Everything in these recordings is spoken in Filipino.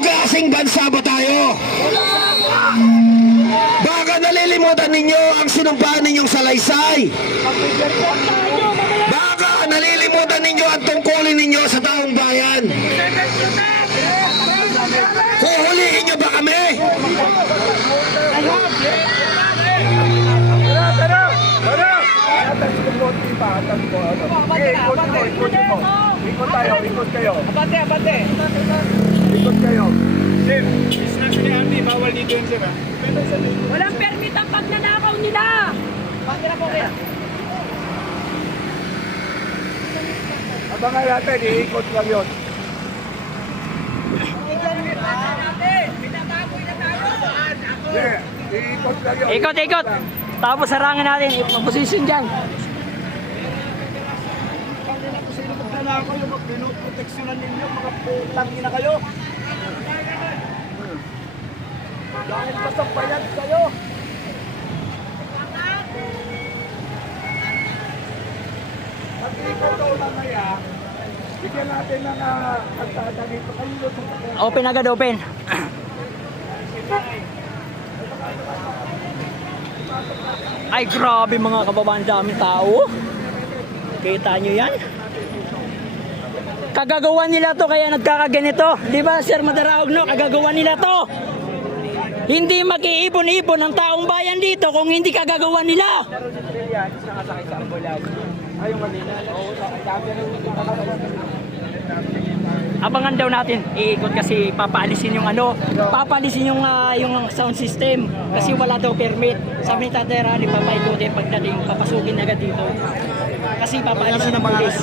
Anong klaseng bansa ba tayo? Baka nalilimutan ninyo ang sinumpaan ninyong salaysay. Baka nalilimutan ninyo ang tungkulin ninyo sa taong bayan. Huhulihin nyo ba kami? Abante. Ikot kayo. Sir, instruction ni Army, bawal dito yun, sir. Walang permit ang pagnanakaw nila. Bandera po kaya. Abangan natin, iikot lang yun. Sir, iikot lang yun. Ikot. Tapos sarangin natin. Position dyan. Sino magnanakaw yung mag-proteksyonan ninyo, mga putang ina kayo. Dahil basta bayad kayo. Pag ikaw daw lang kaya, bigyan natin ng kalsada dito. Kayo sa Open agad, open. Ay, grabe mga kababayan, daming tao. Kita nyo yan? Kagagawa nila to kaya nagkakaganito. Di ba, Sir Madaraog, no? Kagagawa nila to. Hindi mag-iipon-ipon ang taong bayan dito kung hindi kagagawa nila. Abangan daw natin, iikot kasi papaalisin yung papaalisin yung sound system kasi wala daw permit. Sabi ni Tatay Rani, papaikutin pagdating, papasukin agad dito. Kasi papaalisin ng pulis.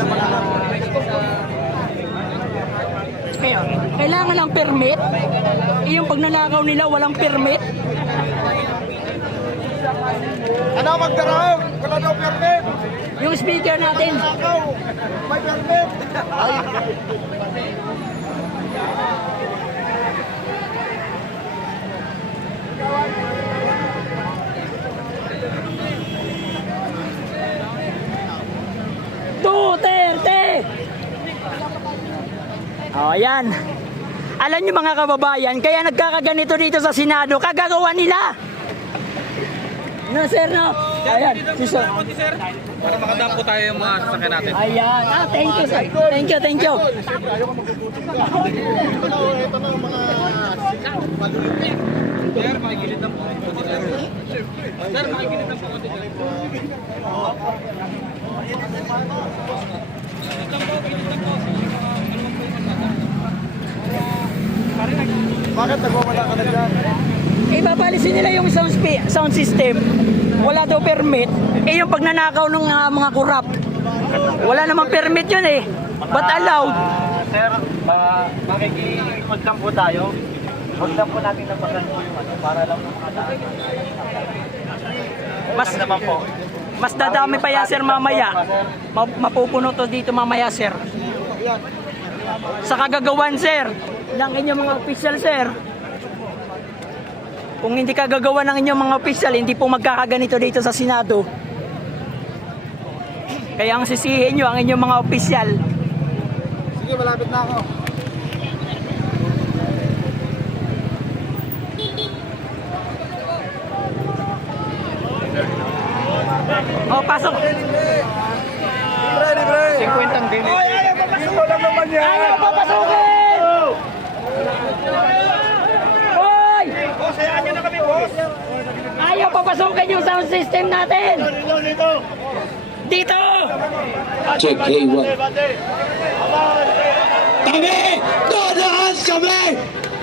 Kaya, kailangan lang permit. Yung pagnanakaw nila, walang permit. Ano magdaraog? Wala daw permit. Yung speaker natin. May permit. Ay. Duterte! O, yan. Alam niyo mga kababayan, kaya nagkakaganito dito sa Senado, kagagawa nila. No, sir, no? Ayan, si sir. Para makadampo tayo yung mga sasakyan natin. Ayan. Thank you, sir. Thank you. Sir, makikilid lang po. Sir, makikilid lang po. Bakit nagwawala ka na dyan? Ipapalisin nila yung sound system. Wala daw permit. Yung pagnanakaw ng mga kurap. Wala namang permit yun eh. But allowed. Sir, makikikot lang po tayo. Huwag lang po natin napagan po yung para lang po makadaan. Mas Naman po. Mas dadami pa yan, sir, mamaya. Mapupuno to dito mamaya, sir. Sa kagagawan, sir, ng inyong mga official, sir. Kung hindi kagagawa ng inyong mga official, hindi po magkakaganito dito sa Senado. Kaya ang sisihin nyo ang inyong mga official. Sige, malapit na ako. O, pasok. Libre. 50 din. Ay, papasok ko lang naman yan. Ayaw papasukin! Hoy! Boss, hayaan nyo na kami, boss. Ayaw papasukin yung sound system natin! Dito. Dito! Check K1. Bate. Kami! Dadaan kami!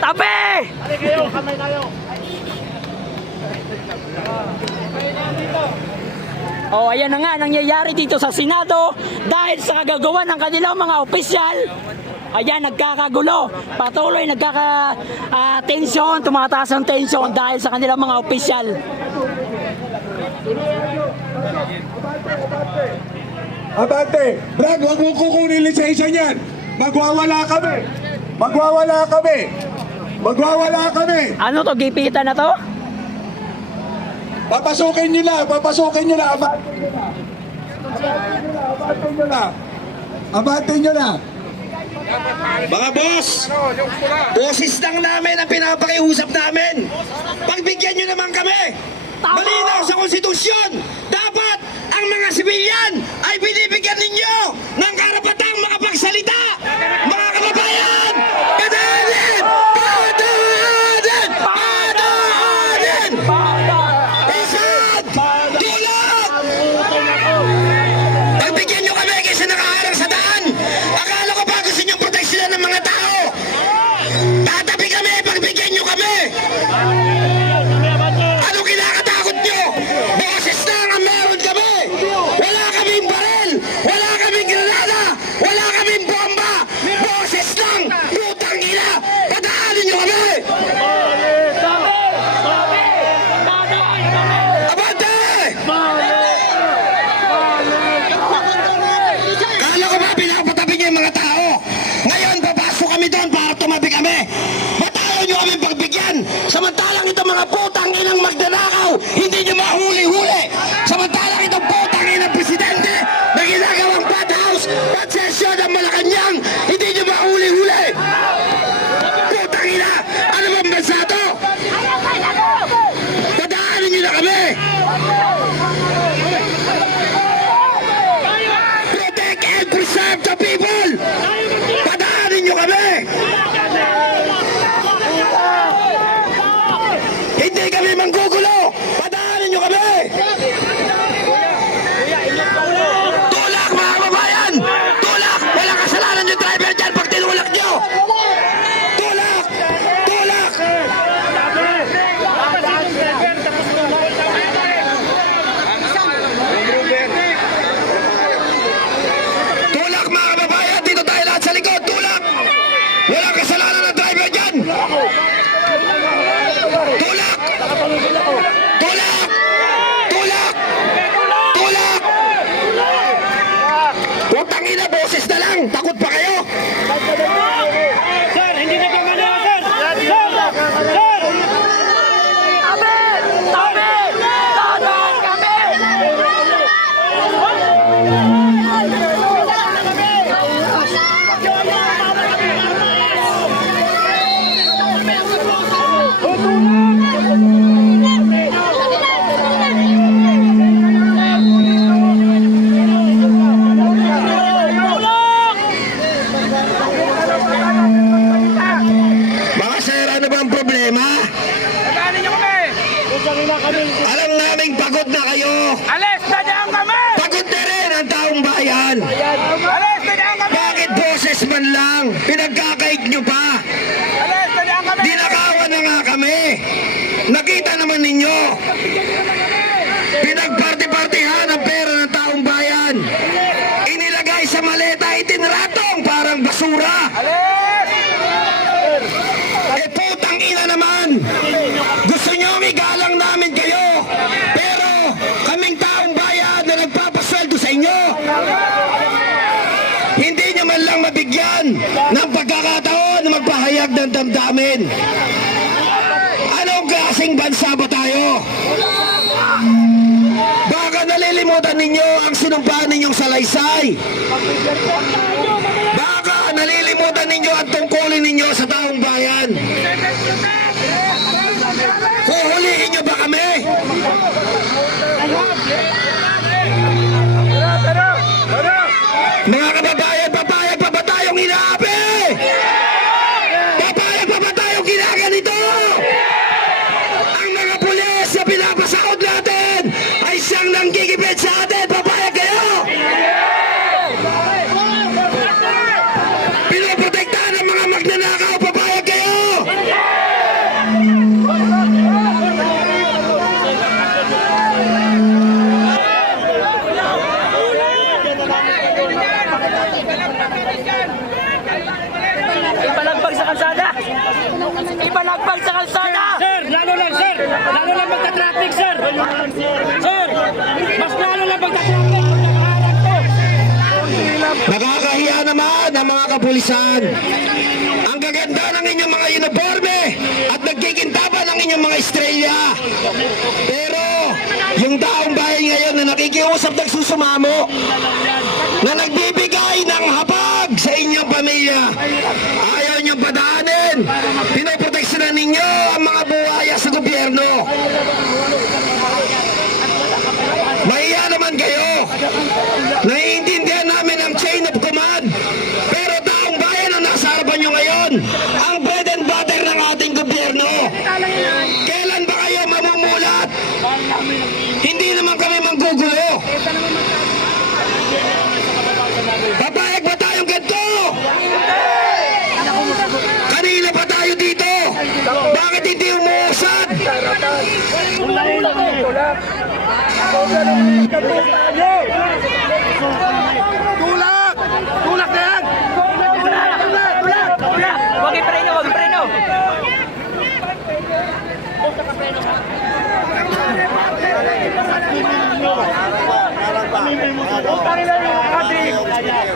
Tabi! Ano kayo? Kamay tayo. O, ayan na nga, nangyayari dito sa Senado dahil sa kagagawa ng kanilang mga opisyal. Ayan, nagkakagulo. Patuloy, nagkaka-tension, tumataas ang tension dahil sa kanilang mga opisyal. Abante! Brad, huwag mo kukunin lisensya niyan. Magwawala kami. Ano to, gipitan na to? Papasukin nyo na. Abante nyo na. Mga boss, Yung pula. boses lang namin ang pinapakiusap namin. Pagbigyan nyo naman kami. Malinaw sa konstitusyon. Dapat ang mga sibilyan ay binibigyan ninyo ng karapatang makapagsalita. Mga kababayan, kadahanin! Kadahanin! Kadahanin! Isad! Tulad! Pagbigyan nyo kami kaysa nakaharang sa daan. Akala ko ba gusto nyo proteksyonan ng mga tao? Tatabi kami, pagbigyan nyo kami. Ano kinakatakot nyo? Boses lang ang meron kami. Wala kaming baril, wala kaming granada, wala kaming bomba. Boses lang, putang ina. Padaanin nyo kami. Abante! Kala ko ba pinapatabi nyo yung mga tao? Ngayon, papasok kami doon para tumabi kami. Ba't ayaw nyo kami pagbigyan? Samantalang itong mga putang inang magnanakaw, hindi nyo mahuli-huli. Samantalang itong putang inang presidente na ginagawang bad house, bad session ng Malacanang, hindi nyo mahuli-huli. Putang ina, ano bang bansa to? Padaanin nyo na kami. Protect and preserve the people. Padaanin nyo kami. Hindi kami manggugulo. Padaanin nyo kami. Tulak mga kababayan. Tulak. Walang kasalanan yung driver dyan pag tinulak nyo. Tulak. Tulak. Tulak mga kababayan. Dito tayo lahat sa likod. Tulak. Walang kasalanan ng driver dyan. Tulak! Tulak! Tulak! Tulak! Putang ina, boses na lang! Takot pa kayo? Sir, hindi na kami na, sir! Sir! Sir! Mga sir, ano ba ang problema? Padaanin nyo kami. Alam naming pagod na kayo. Alis, tadaan kami. Pagod na rin ang taong bayan. Alis, tadaan kami. Bakit boses man lang? Pinagkakait nyo pa. Alis, tadaan kami. Dinakawan na nga kami. Nakita naman ninyo. Pinagparti-partihan ang pera ng taong bayan. Inilagay sa maleta, itinratong parang basura. Eh putang ina naman. Gusto nyo igalang namin kayo. Pero kaming taong bayan na nagpapasweldo sa inyo. Hindi nyo man lang mabigyan ng pagkakataon na magpahayag ng damdamin. Anong klaseng bansa ba tayo? Baka nalilimutan ninyo ang sinumpaan ninyong salaysay. Baka nalilimutan ninyo ang tungkulin ninyo sa taong bayan. Huhulihin nyo ba kami? Mga kababayan, papayag pa ba tayong inaapi? Papayag pa ba tayong ginaganito? Ang mga pulis na pinapasakot natin ay siyang nanggigipit sa atin. Papayag kayo? Pinoprotektahan ng mga magnanakaw. Papayag kayo? Ipalagbag sa kalsada! Ipalagbag sa kalsada! Sir, lalo lang, sir! Lalo lang magta-traffic, sir! Sir! Mas lalo lang magta-traffic! Magkakaharap ko! Nakakahiya naman ang mga kapulisan. Ang gaganda ng inyong mga uniforme at nagkikintaban ng inyong mga estrella. Pero Yung taong bayan ngayon na nakikiusap nagsusumamo, na nagbibigay ng hapag sa inyong pamilya. Ayaw niyong padaanin. Pinoproteksyonan ninyo ang mga buhaya sa gobyerno. Mahiya naman kayo. Naiintindihan namin ang chain of command. Pero taong bayan ang nasa harapan nyo ngayon. Ang bread and butter ng ating gobyerno. Kailan ba kayo mamumulat? Hindi naman kami manggugulo. Papayag ba tayong ganito? Kanina pa tayo dito. Bakit hindi umuusad? Tulak! Tulak na yan! Wag ipreno, wag ipreno.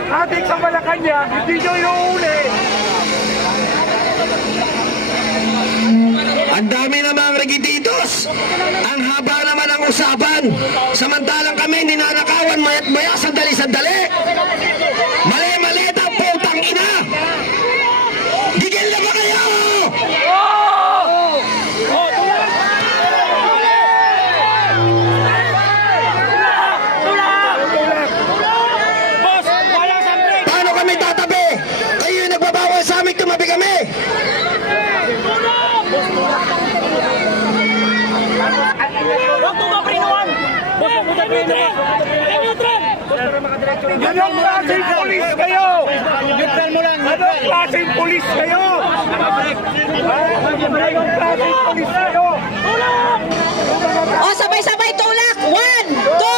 Adik sa Malacanang, hindi nyo inuuli. Ang dami namang regititos. Ang haba naman ang usapan. Samantalang kami ninanakawan mayat-maya, sandali-sandali. Mali-mali ang putang ina. Gigil na ba kayo? Paano kami tatabi? Kayo yung nagbabawal sa amin, tumabi kami. Wag mo kaprinuan. Anong klaseng polis kayo? Anong klaseng polis kayo? Anong klaseng polis kayo? O, sabay-sabay tulak. 1, 2,